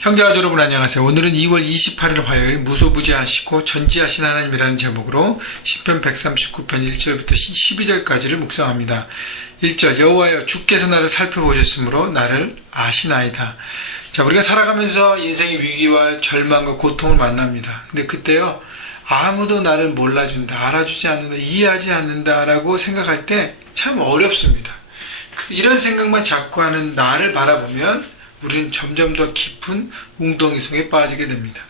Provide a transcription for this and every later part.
형제가 여러분 안녕하세요. 오늘은 2월 28일 화요일 무소부지하시고 전지하신 하나님이라는 제목으로 시편 139편 1절부터 12절까지를 묵상합니다. 1절 여호와여 주께서 나를 살펴보셨으므로 나를 아시나이다. 자, 우리가 살아가면서 인생의 위기와 절망과 고통을 만납니다. 근데 그때요, 아무도 나를 몰라준다, 알아주지 않는다, 이해하지 않는다라고 생각할 때 참 어렵습니다. 이런 생각만 자꾸 하는 나를 바라보면 우리는 점점 더 깊은 웅덩이 속에 빠지게 됩니다.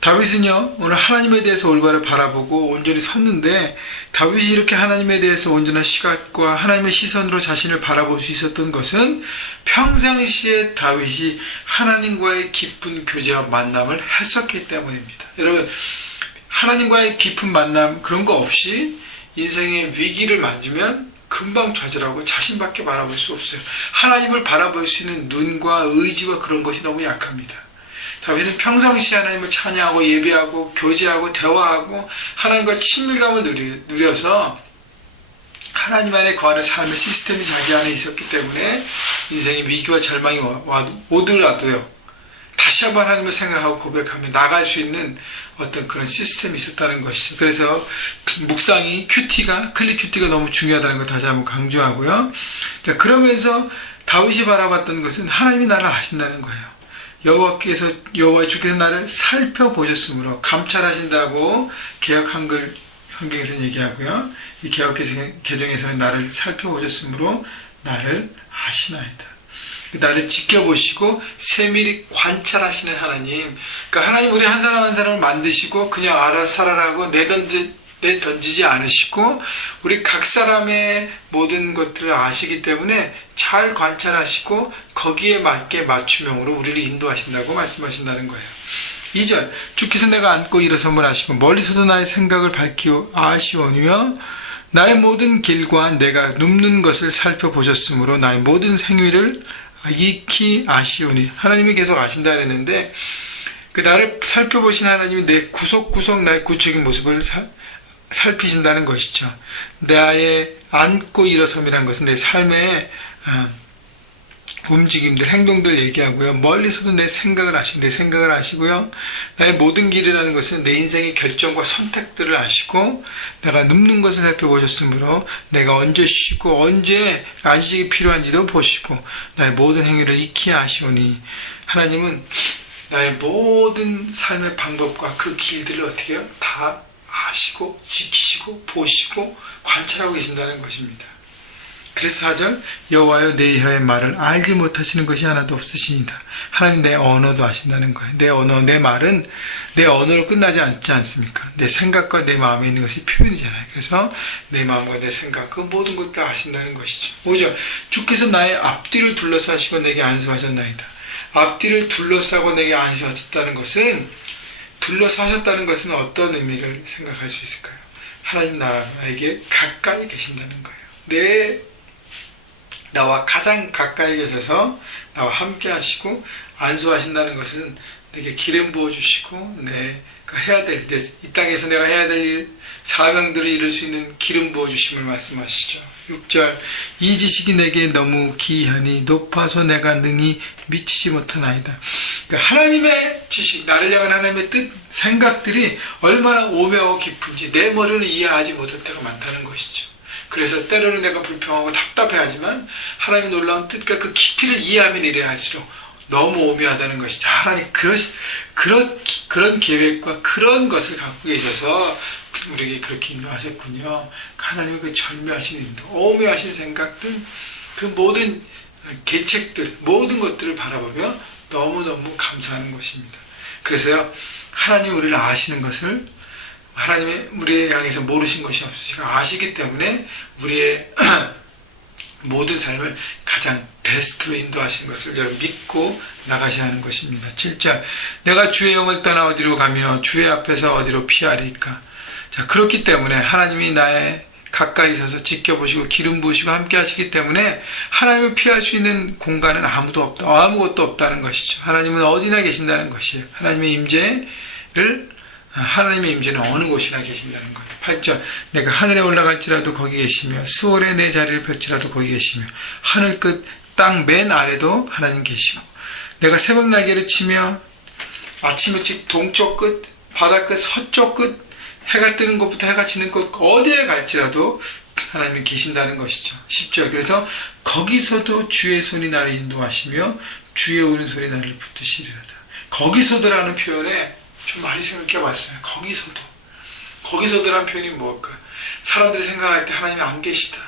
다윗은요, 오늘 하나님에 대해서 올바로 바라보고 온전히 섰는데, 다윗이 이렇게 하나님에 대해서 온전한 시각과 하나님의 시선으로 자신을 바라볼 수 있었던 것은 평상시에 다윗이 하나님과의 깊은 교제와 만남을 했었기 때문입니다. 여러분, 하나님과의 깊은 만남, 그런 거 없이 인생의 위기를 맞으면 금방 좌절하고 자신밖에 바라볼 수 없어요. 하나님을 바라볼 수 있는 눈과 의지와 그런 것이 너무 약합니다. 다윗은 평상시에 하나님을 찬양하고 예배하고 교제하고 대화하고 하나님과 친밀감을 누려서 하나님 안에 거하는 삶의 시스템이 자기 안에 있었기 때문에 인생의 위기와 절망이 오더라도요, 다시 한번 하나님을 생각하고 고백하며 나갈 수 있는 어떤 그런 시스템이 있었다는 것이죠. 그래서 묵상이 클릭 큐티가 너무 중요하다는 걸 다시 한번 강조하고요. 자, 그러면서 다윗이 바라봤던 것은 하나님이 나를 아신다는 거예요. 여호와 주께서 나를 살펴보셨으므로, 감찰하신다고 개역 한글 성경에서는 얘기하고요. 이 개역 개정에서는 나를 살펴보셨으므로 나를 아시나이다. 나를 지켜보시고 세밀히 관찰하시는 하나님. 그러니까 하나님 우리 한 사람 한 사람을 만드시고 그냥 알아서 살아라고 내던지지 않으시고 우리 각 사람의 모든 것들을 아시기 때문에 잘 관찰하시고 거기에 맞게 맞춤형으로 우리를 인도하신다고 말씀하신다는 거예요. 2절 주께서 내가 앉고 일어섬을 아시고 멀리서도 나의 생각을 밝히고 아시오니와 나의 모든 길과 내가 눕는 것을 살펴보셨으므로 나의 모든 행위를 익히 아시오니. 하나님이 계속 아신다 그랬는데 그 나를 살펴보신 하나님이 내 구석구석 나의 구체적인 모습을 살피신다는 것이죠. 나의 앉고 일어섬이라는 것은 내 삶의 움직임들, 행동들 얘기하고요. 멀리서도 내 생각을 아시고요. 나의 모든 길이라는 것은 내 인생의 결정과 선택들을 아시고 내가 눕는 것을 살펴보셨으므로 내가 언제 쉬고 언제 안식이 필요한지도 보시고 나의 모든 행위를 익히 아시오니. 하나님은 나의 모든 삶의 방법과 그 길들을 어떻게 해요? 다 아시고 지키시고 보시고 관찰하고 계신다는 것입니다. 그래서 4절 여호와여 내 혀의 말을 알지 못하시는 것이 하나도 없으시니다. 하나님 내 언어도 아신다는 거예요. 내 언어, 내 말은 내 언어로 끝나지 않지 않습니까? 내 생각과 내 마음에 있는 것이 표현이잖아요. 그래서 내 마음과 내 생각, 그 모든 것 다 아신다는 것이죠. 5절 주께서 나의 앞뒤를 둘러싸시고 내게 안수하셨나이다. 앞뒤를 둘러싸고 내게 안수하셨다는 것은, 둘러싸셨다는 것은 어떤 의미를 생각할 수 있을까요? 하나님 나에게 가까이 계신다는 거예요. 나와 가장 가까이 계셔서 나와 함께 하시고 안수하신다는 것은 내게 기름 부어주시고 이 땅에서 내가 해야 될 일, 사명들을 이룰 수 있는 기름 부어주심을 말씀하시죠. 6절 이 지식이 내게 너무 기이하니 높아서 내가 능히 미치지 못하나이다. 그러니까 하나님의 지식, 나를 향한 하나님의 뜻, 생각들이 얼마나 오묘하고 깊은지 내 머리를 이해하지 못할 때가 많다는 것이죠. 그래서 때로는 내가 불평하고 답답해하지만 하나님의 놀라운 뜻과 그 깊이를 이해하면 이래야 할수록 너무 오묘하다는 것이죠. 하나님 그런 계획과 그런 것을 갖고 계셔서 우리에게 그렇게 인도하셨군요. 하나님의 그 절묘하신 인도, 오묘하신 생각들, 그 모든 계책들, 모든 것들을 바라보며 너무너무 감사하는 것입니다. 그래서요, 하나님 우리를 아시는 것을, 하나님의 우리에 향해서 모르신 것이 없으시고 아시기 때문에 우리의 모든 삶을 가장 베스트로 인도하시는 것을 여러분 믿고 나가셔야 하는 것입니다. 7절 내가 주의 영을 떠나 어디로 가며 주의 앞에서 어디로 피하리까. 자, 그렇기 때문에 하나님이 나의 가까이 있어서 지켜보시고 기름 부으시고 함께 하시기 때문에 하나님을 피할 수 있는 공간은 아무것도 없다는 것이죠. 하나님은 어디나 계신다는 것이에요. 하나님의 임재는 어느 곳이나 계신다는 거예요. 8절 내가 하늘에 올라갈지라도 거기 계시며 수월에 내 자리를 펼지라도 거기 계시며 하늘 끝 땅 맨 아래도 하나님 계시고 내가 새벽 날개를 치며 아침 일찍 동쪽 끝, 바다 끝, 서쪽 끝, 해가 뜨는 곳부터 해가 지는 곳 어디에 갈지라도 하나님이 계신다는 것이죠. 10절. 그래서 거기서도 주의 손이 나를 인도하시며 주의 오른손이 나를 붙드시리로다. 거기서도라는 표현에 좀 많이 생각해 봤어요. 거기서도라는 표현이 뭘까? 사람들이 생각할 때 하나님이 안 계시다.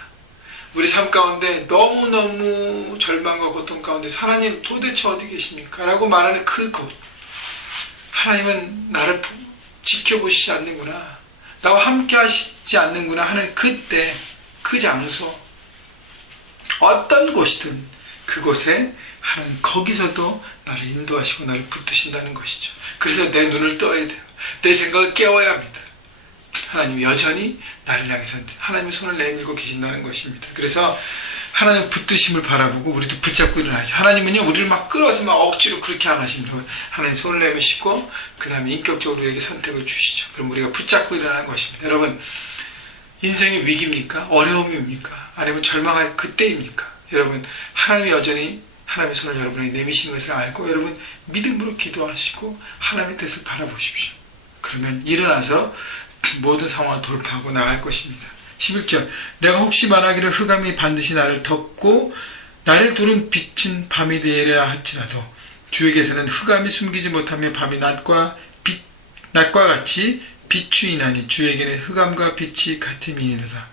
우리 삶 가운데 너무너무 절망과 고통 가운데 하나님 도대체 어디 계십니까? 라고 말하는 그곳. 하나님은 나를 지켜보시지 않는구나. 나와 함께 하시지 않는구나 하는 그때, 그 장소, 어떤 곳이든 그곳에 하나님 거기서도 나를 인도하시고 나를 붙드신다는 것이죠. 그래서 내 눈을 떠야 돼요. 내 생각을 깨워야 합니다. 하나님 여전히 나를 향해서 하나님의 손을 내밀고 계신다는 것입니다. 그래서 하나님 붙드심을 바라보고 우리도 붙잡고 일어나야죠. 하나님은요 우리를 막 끌어서 막 억지로 그렇게 안 하십니다. 하나님 손을 내미시고 그 다음에 인격적으로 우리에게 선택을 주시죠. 그럼 우리가 붙잡고 일어나는 것입니다. 여러분, 인생의 위기입니까? 어려움입니까? 아니면 절망할 그때입니까? 여러분, 하나님이 여전히 하나님의 손을 여러분에게 내미시는 것을 알고 여러분 믿음으로 기도하시고 하나님의 뜻을 바라보십시오. 그러면 일어나서 모든 상황을 돌파하고 나갈 것입니다. 11절. 내가 혹시 말하기를 흑암이 반드시 나를 덮고 나를 두른 빛은 밤이 되리라 할지라도 주에게서는 흑암이 숨기지 못하며 밤이 낮과 같이 비추이나니 주에게는 흑암과 빛이 같음이니라.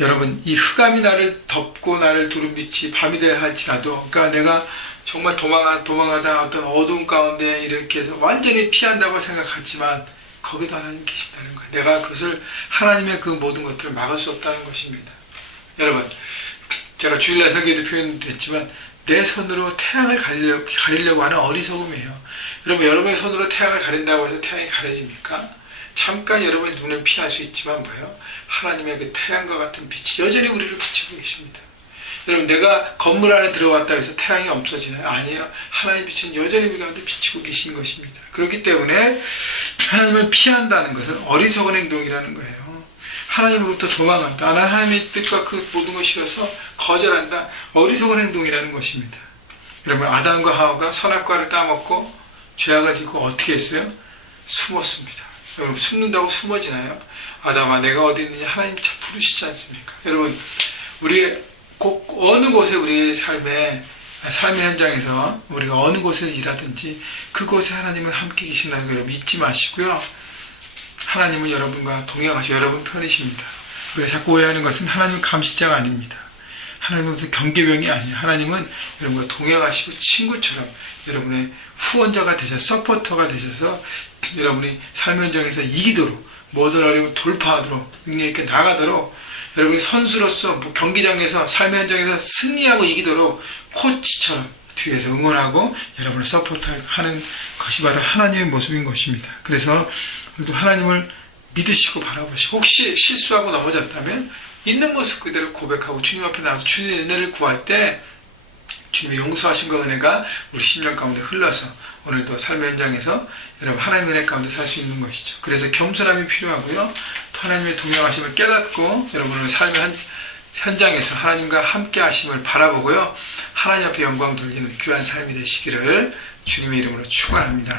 여러분, 이 흑암이 나를 덮고 나를 두른 빛이 밤이 되리라 할지라도, 그러니까 내가 정말 도망하다 어떤 어두운 가운데 이렇게 해서 완전히 피한다고 생각하지만 거기도 하나님 계신다는 거예요. 내가 그것을 하나님의 그 모든 것들을 막을 수 없다는 것입니다. 여러분, 제가 주일날 설교에도 표현됐지만 내 손으로 태양을 가리려고 하는 어리석음이에요. 여러분의 손으로 태양을 가린다고 해서 태양이 가려집니까? 잠깐 여러분의 눈을 피할 수 있지만 뭐예요? 하나님의 그 태양과 같은 빛이 여전히 우리를 비추고 계십니다. 여러분, 내가 건물 안에 들어왔다 해서 태양이 없어지나요? 아니에요. 하나님의 빛은 여전히 우리 가운데 비추고 계신 것입니다. 그렇기 때문에 하나님을 피한다는 것은 어리석은 행동이라는 거예요. 하나님으로부터 도망한다. 나는 하나님의 뜻과 그 모든 것이 싫어서 거절한다. 어리석은 행동이라는 것입니다. 여러분, 아담과 하와가 선악과를 따먹고 죄악을 짓고 어떻게 했어요? 숨었습니다. 여러분, 숨는다고 숨어지나요? 아담아, 내가 어디 있느냐? 하나님 참 부르시지 않습니까? 여러분, 우리 꼭 어느 곳에 우리의 삶의 현장에서 우리가 어느 곳에 일하든지 그곳에 하나님은 함께 계신다는 걸 여러분 잊지 마시고요. 하나님은 여러분과 동행하시고 여러분 편이십니다. 우리가 자꾸 오해하는 것은 하나님은 감시자가 아닙니다. 하나님은 무슨 경계병이 아니에요. 하나님은 여러분과 동행하시고 친구처럼 여러분의 후원자가 되셔서 서포터가 되셔서 여러분이 삶 현장에서 이기도록 모든 어려움을 돌파하도록 능력 있게 나가도록 여러분이 선수로서 경기장에서 삶의 현장에서 승리하고 이기도록 코치처럼 뒤에서 응원하고 여러분을 서포트하는 것이 바로 하나님의 모습인 것입니다. 그래서 우리도 하나님을 믿으시고 바라보시고 혹시 실수하고 넘어졌다면 있는 모습 그대로 고백하고 주님 앞에 나와서 주님의 은혜를 구할 때 주님의 용서하심과 은혜가 우리 심령 가운데 흘러서 오늘도 삶의 현장에서 여러분 하나님의 은혜 가운데 살 수 있는 것이죠. 그래서 겸손함이 필요하고요. 하나님의 동행하심을 깨닫고 여러분의 삶의 현장에서 하나님과 함께 하심을 바라보고요. 하나님 앞에 영광 돌리는 귀한 삶이 되시기를 주님의 이름으로 축원합니다.